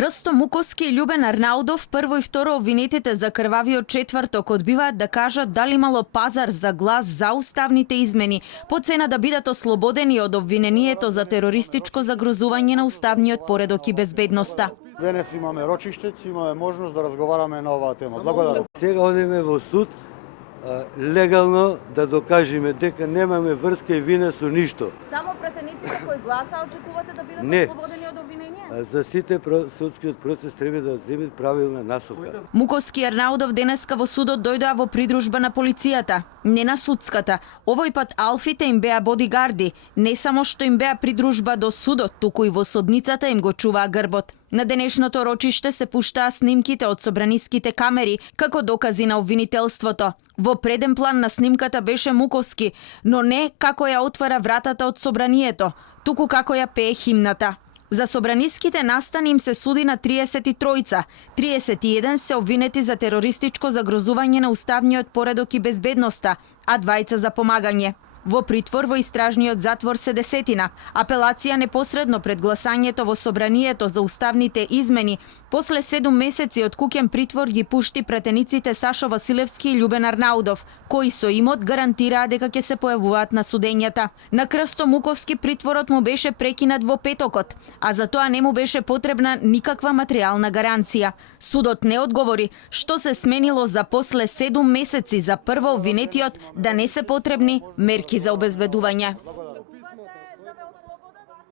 Крсто Муковски и Љубен Арнаудов, прво и второ обвинетите за крвавиот четврток, одбиваат да кажат дали имало пазар за глас за уставните измени, по цена да бидат ослободени од обвинението за терористичко загрозување на уставниот поредок и безбедноста. Денес имаме рочиште, имаме можност да разговараме на оваа тема. Благодарам. Сега одиме во суд легално да докажеме дека немаме врска и вина со ништо. Само претениците кои гласа очекувате да бидат Не. ослободени од обвинение? За сите судскиот процес треба да земе правилна насока. Муковски и Арнаудов денеска во судот дојдоа во придружба на полицијата, не на судската. Овој пат алфите им беа бодигарди, не само што им беа придружба до судот, туку и во судницата им го чуваа грбот. На денешното рочиште се пуштаа снимките од собраниските камери како докази на обвинителството. Во преден план на снимката беше Муковски, но не како ја отвара вратата од собранието, туку како ја пее химната. За собраниските настани им се суди на 33-ца. 31 се обвинети за терористичко загрозување на уставниот поредок и безбедноста, а 2 за помагање. Во притвор во истражниот затвор се 10. Апелација непосредно пред гласањето во собранието за уставните измени, после 7 месеци од куќен притвор ги пушти претениците Сашо Василевски и Љубен Арнаудов, кои со имот гарантираа дека ќе се појавуваат на судењата. На Крсто Муковски притворот му беше прекинат во петокот, а за тоа не му беше потребна никаква материјална гаранција. Судот не одговори што се сменило за после 7 месеци за прво обвинетиот да не се потребни мерки за обезбедување.